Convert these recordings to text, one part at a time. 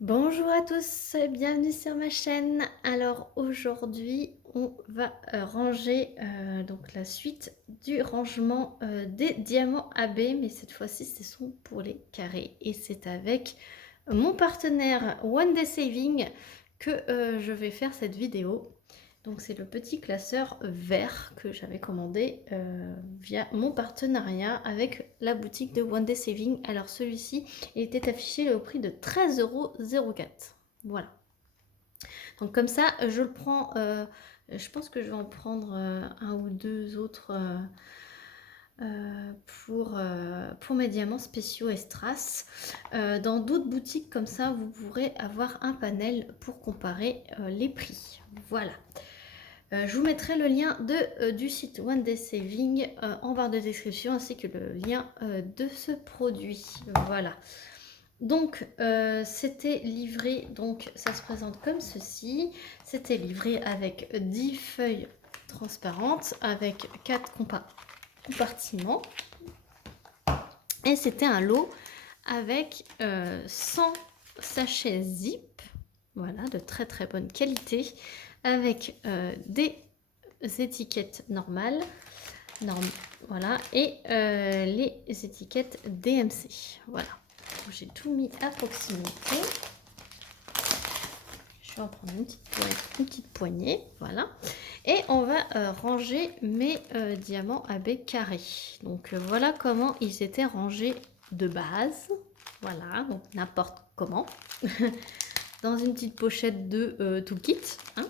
Bonjour à tous, bienvenue sur ma chaîne. Alors aujourd'hui, on va ranger donc la suite du rangement des diamants AB, mais cette fois-ci, ce sont pour les carrés et c'est avec mon partenaire One Day Saving que je vais faire cette vidéo. Donc c'est le petit classeur vert que j'avais commandé via mon partenariat avec la boutique de One Day Saving. Alors celui-ci était affiché au prix de 13,04 €. Voilà. Donc comme ça, je le prends, je pense que je vais en prendre un ou deux autres pour mes diamants spéciaux et strass. Dans d'autres boutiques comme ça, vous pourrez avoir un panel pour comparer les prix. Voilà. Je vous mettrai le lien du site One Day Saving en barre de description ainsi que le lien de ce produit. Voilà. Donc c'était livré, donc ça se présente comme ceci. C'était livré avec 10 feuilles transparentes avec 4 compartiments. Et c'était un lot avec 100 sachets zip, voilà, de très très bonne qualité, avec des étiquettes normales, voilà, et les étiquettes DMC. Voilà, j'ai tout mis à proximité. Je vais en prendre une petite poignée, voilà. Et on va ranger mes diamants AB carrés. Donc voilà comment ils étaient rangés de base. Voilà, donc n'importe comment. Dans une petite pochette de toolkit. Hein.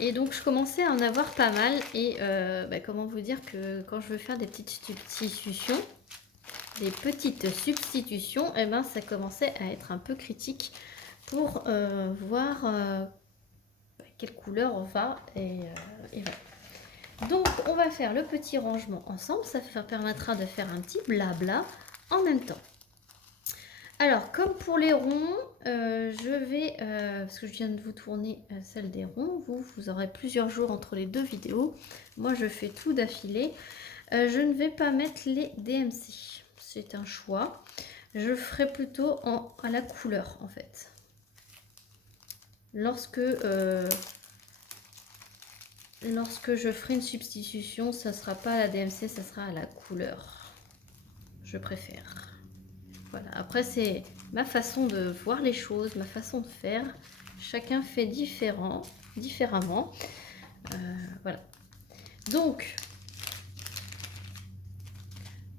Et donc je commençais à en avoir pas mal. Et comment vous dire que quand je veux faire des petites substitutions, et ben ça commençait à être un peu critique pour voir quelle couleur on va. Et voilà. Donc on va faire le petit rangement ensemble. Ça permettra de faire un petit blabla en même temps. Alors, comme pour les ronds, je vais, parce que je viens de vous tourner celle des ronds, vous aurez plusieurs jours entre les deux vidéos. Moi, je fais tout d'affilée. Je ne vais pas mettre les DMC. C'est un choix. Je ferai plutôt à la couleur, en fait. Lorsque je ferai une substitution, ça ne sera pas à la DMC, ça sera à la couleur. Je préfère. Voilà. Après, c'est ma façon de voir les choses, ma façon de faire. Chacun fait différemment. Voilà. Donc,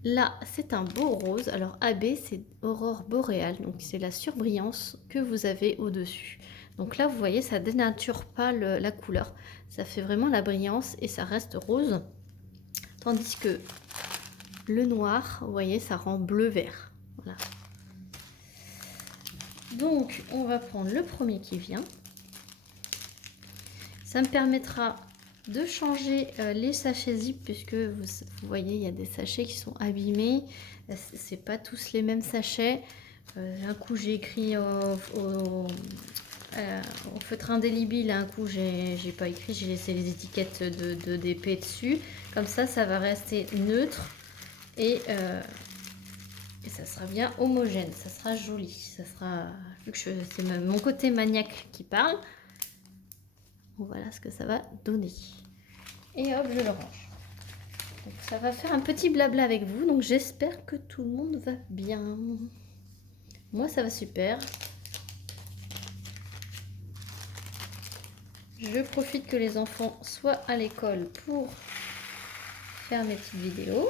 là, c'est un beau rose. Alors, AB, c'est aurore boréale. Donc, c'est la surbrillance que vous avez au-dessus. Donc là, vous voyez, ça dénature pas la couleur. Ça fait vraiment la brillance et ça reste rose. Tandis que le noir, vous voyez, ça rend bleu-vert. Voilà. Donc, on va prendre le premier qui vient. Ça me permettra de changer les sachets zip puisque vous voyez, il y a des sachets qui sont abîmés. C'est pas tous les mêmes sachets. Un coup, j'ai écrit au feutre indélébile, un coup, j'ai pas écrit, j'ai laissé les étiquettes de DP dessus. Comme ça, ça va rester neutre et ça sera bien homogène, ça sera joli. Ça sera, vu que c'est mon côté maniaque qui parle, voilà ce que ça va donner. Et hop, je le range. Donc ça va faire un petit blabla avec vous. Donc j'espère que tout le monde va bien. Moi, ça va super. Je profite que les enfants soient à l'école pour faire mes petites vidéos.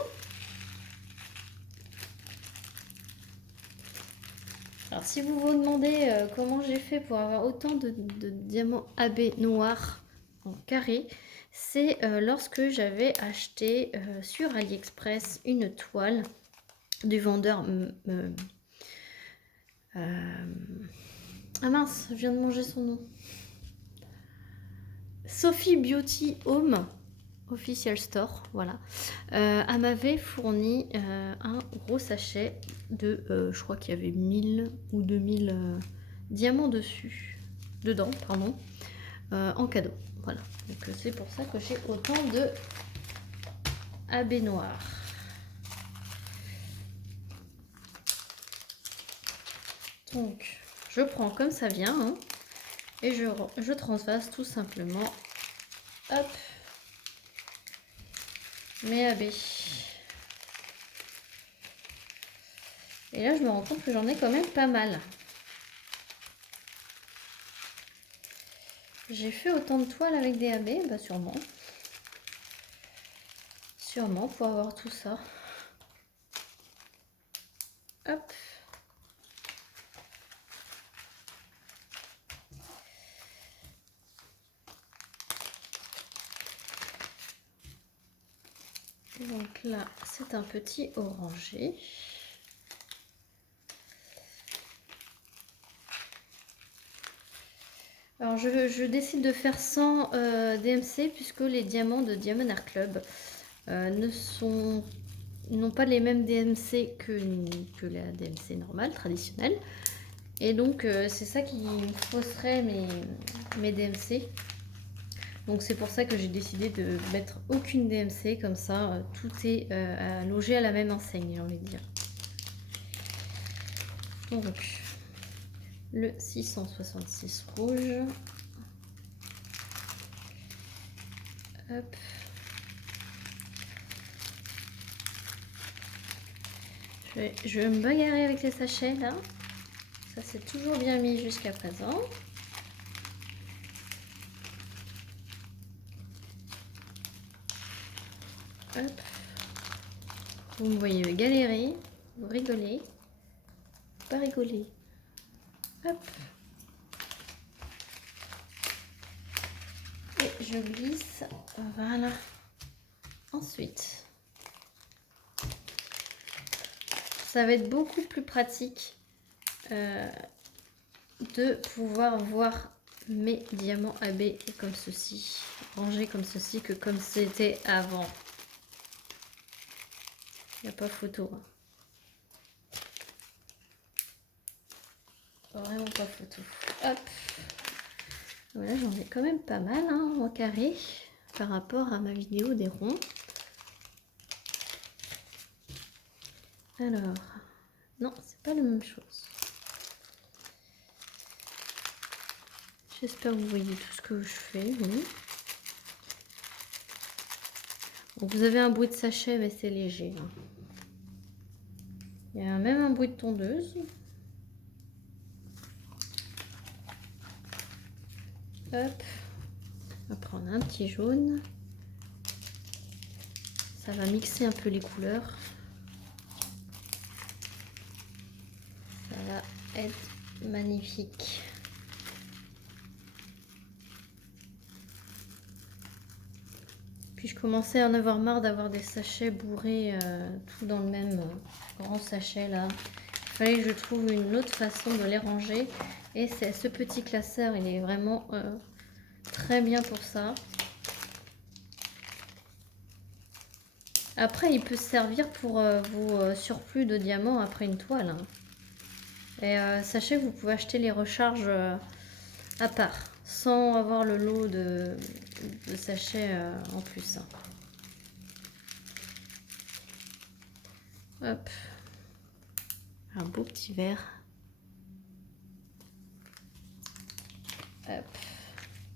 Alors si vous vous demandez comment j'ai fait pour avoir autant de diamants AB noirs en carré, c'est lorsque j'avais acheté sur AliExpress une toile du vendeur. Ah mince, je viens de manger son nom. Sophie Beauty Home Official Store, voilà. Elle m'avait fourni un gros sachet de, je crois qu'il y avait 1000 ou 2000 diamants dedans, pardon, en cadeau. Voilà, donc c'est pour ça que j'ai autant de AB noirs. Donc, je prends comme ça vient, hein, et je transvase tout simplement, hop, mes AB. Et là, je me rends compte que j'en ai quand même pas mal. J'ai fait autant de toiles avec des AB, bah sûrement. Sûrement pour avoir tout ça. Hop. Donc là, c'est un petit orangé. Alors je décide de faire 100 DMC puisque les diamants de Diamond Art Club n'ont pas les mêmes DMC que la DMC normale, traditionnelle. Et donc c'est ça qui me fausserait mes DMC. Donc c'est pour ça que j'ai décidé de mettre aucune DMC, comme ça tout est logé à la même enseigne, j'ai envie de dire. Donc le 666 rouge. Hop. Je vais me bagarrer avec les sachets là. Ça c'est toujours bien mis jusqu'à présent. Hop. Vous me voyez galérer, vous rigolez, pas rigoler. Hop. Et je glisse, voilà. Ensuite, ça va être beaucoup plus pratique de pouvoir voir mes diamants AB comme ceci, rangés comme ceci, que comme c'était avant. Il n'y a pas photo. Hein. Vraiment pas photo. Hop. Voilà, j'en ai quand même pas mal hein, en carré par rapport à ma vidéo des ronds. Alors, non, c'est pas la même chose. J'espère que vous voyez tout ce que je fais. Oui. Bon, vous avez un bruit de sachet, mais c'est léger. Hein. Il y a même un bruit de tondeuse. Hop. On va prendre un petit jaune. Ça va mixer un peu les couleurs. Ça va être magnifique. Puis je commençais à en avoir marre d'avoir des sachets bourrés tout dans le même grand sachet là. Il fallait que je trouve une autre façon de les ranger. Et c'est ce petit classeur, il est vraiment très bien pour ça. Après, il peut servir pour vos surplus de diamants après une toile. Hein. Et sachez que vous pouvez acheter les recharges à part, sans avoir le lot de sachets en plus. Hein. Hop. Un beau petit verre. Hop.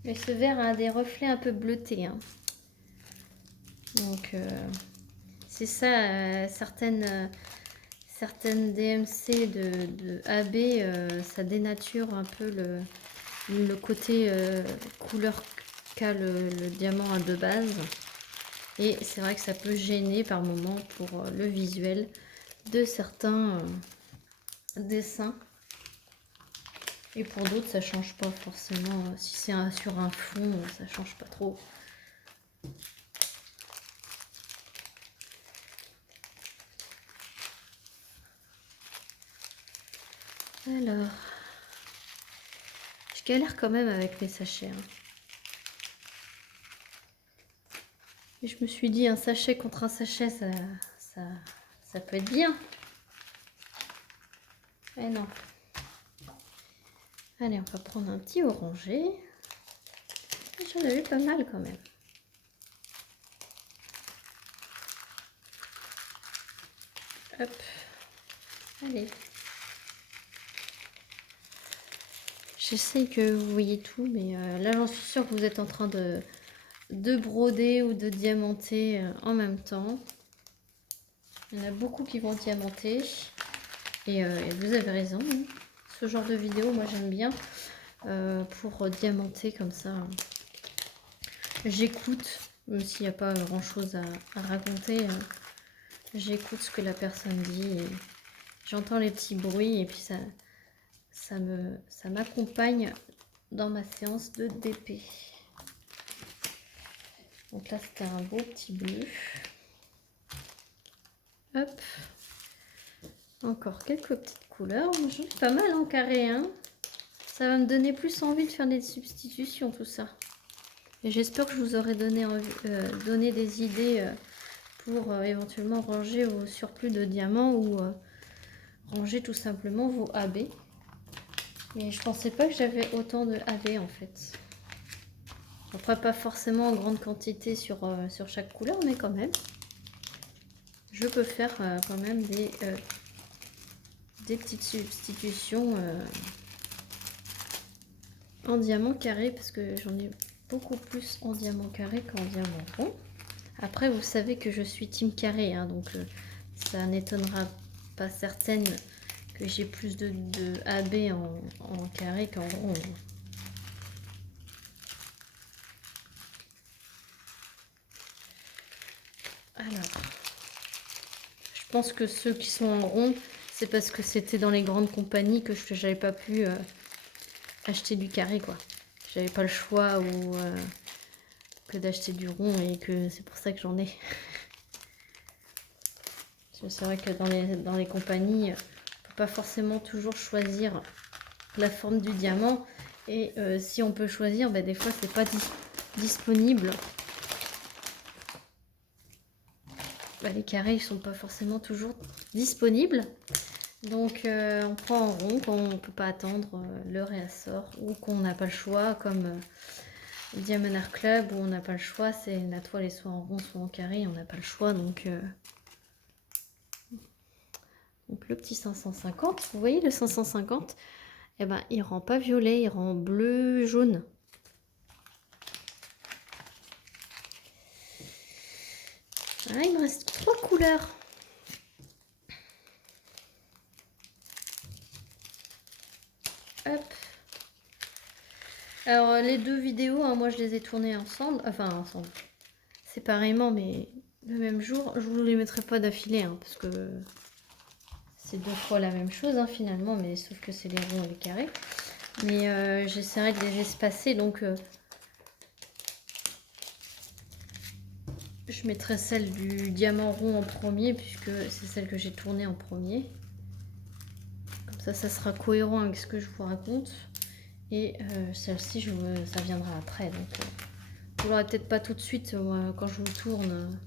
Et ce verre a des reflets un peu bleutés. Hein. Donc, c'est ça, certaines DMC de AB, ça dénature un peu le côté couleur qu'a le diamant de base. Et c'est vrai que ça peut gêner par moment pour le visuel de certains dessins. Et pour d'autres, ça change pas forcément. Si c'est sur un fond, ça change pas trop. Alors, je galère quand même avec mes sachets. Hein. Et je me suis dit, un sachet contre un sachet, ça peut être bien. Mais non. Allez, on va prendre un petit orangé. J'en avais pas mal quand même. Hop. Allez. J'essaye que vous voyez tout, mais là j'en suis sûre que vous êtes en train de broder ou de diamanter en même temps. Il y en a beaucoup qui vont diamanter. Et vous avez raison, hein. Ce genre de vidéo, moi j'aime bien pour diamanter comme ça. J'écoute, même s'il n'y a pas grand chose à raconter. J'écoute ce que la personne dit et j'entends les petits bruits et puis ça m'accompagne dans ma séance de DP. Donc là c'était un beau petit bleu. Hop. Encore quelques petites couleurs. J'en ai pas mal en carré, hein. Ça va me donner plus envie de faire des substitutions, tout ça. Et j'espère que je vous aurai donné des idées pour éventuellement ranger vos surplus de diamants ou ranger tout simplement vos AB. Mais je pensais pas que j'avais autant de AB en fait. Après, pas forcément en grande quantité sur chaque couleur, mais quand même. Je peux faire quand même des petites substitutions en diamant carré parce que j'en ai beaucoup plus en diamant carré qu'en diamant rond. Après, vous savez que je suis team carré, hein, donc ça n'étonnera pas certaine que j'ai plus de AB en carré qu'en rond. Alors, je pense que ceux qui sont en rond, c'est parce que c'était dans les grandes compagnies que je n'avais pas pu acheter du carré, quoi. J'avais pas le choix ou que d'acheter du rond et que c'est pour ça que j'en ai. C'est vrai que dans les compagnies, on peut pas forcément toujours choisir la forme du diamant et si on peut choisir, bah, des fois c'est pas disponible. Bah, les carrés ils sont pas forcément toujours disponibles. Donc on prend en rond quand on ne peut pas attendre le réassort ou qu'on n'a pas le choix comme Diamond Art Club où on n'a pas le choix, c'est la toile est soit en rond soit en carré, on n'a pas le choix donc le petit 550, vous voyez le 550, eh ben, il rend pas violet, il rend bleu jaune. Ah, il me reste 3 couleurs. Hop. Alors les deux vidéos, hein, moi je les ai tournées ensemble, enfin ensemble, séparément, mais le même jour. Je vous les mettrai pas d'affilée, hein, parce que c'est 2 fois la même chose, hein, finalement, mais sauf que c'est les ronds et les carrés. Mais j'essaierai de les espacer, donc je mettrai celle du diamant rond en premier, puisque c'est celle que j'ai tournée en premier. Comme ça sera cohérent avec ce que je vous raconte. Et celle-ci, ça viendra après. Donc, vous l'aurez peut-être pas tout de suite quand je vous tourne.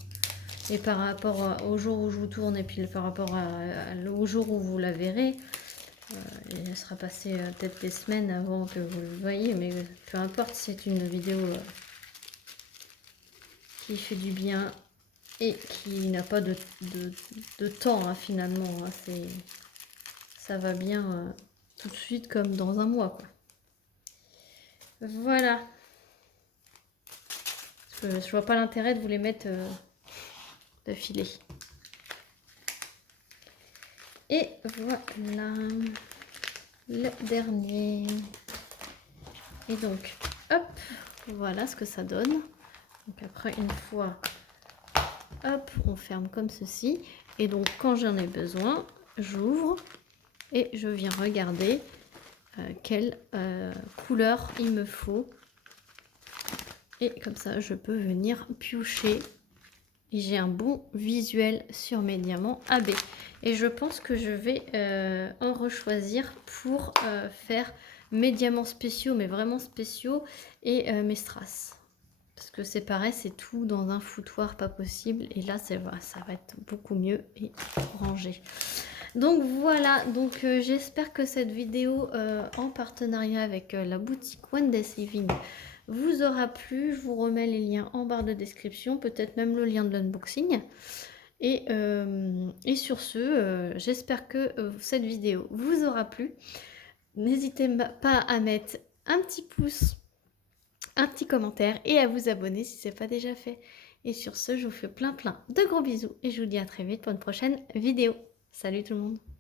Et par rapport au jour où je vous tourne, et puis par rapport au jour où vous la verrez, il sera passé peut-être des semaines avant que vous le voyez. Mais peu importe, c'est une vidéo qui fait du bien et qui n'a pas de temps, hein, finalement. Hein, ça va bien tout de suite comme dans un mois, quoi. Voilà. Parce que je vois pas l'intérêt de vous les mettre d'affilée. Et voilà le dernier. Et donc, hop, voilà ce que ça donne. Donc après, une fois, hop, on ferme comme ceci. Et donc, quand j'en ai besoin, j'ouvre et je viens regarder quelle couleur il me faut. Et comme ça, je peux venir piocher. Et j'ai un bon visuel sur mes diamants AB. Et je pense que je vais en rechoisir pour faire mes diamants spéciaux, mais vraiment spéciaux, et mes strass. Parce que c'est pareil, c'est tout dans un foutoir pas possible. Et là, ça va être beaucoup mieux et rangé. Donc voilà, donc j'espère que cette vidéo en partenariat avec la boutique One Day Saving vous aura plu. Je vous remets les liens en barre de description, peut-être même le lien de l'unboxing. Et sur ce, j'espère que cette vidéo vous aura plu. N'hésitez pas à mettre un petit pouce, un petit commentaire et à vous abonner si ce n'est pas déjà fait. Et sur ce, je vous fais plein de gros bisous et je vous dis à très vite pour une prochaine vidéo. Salut tout le monde!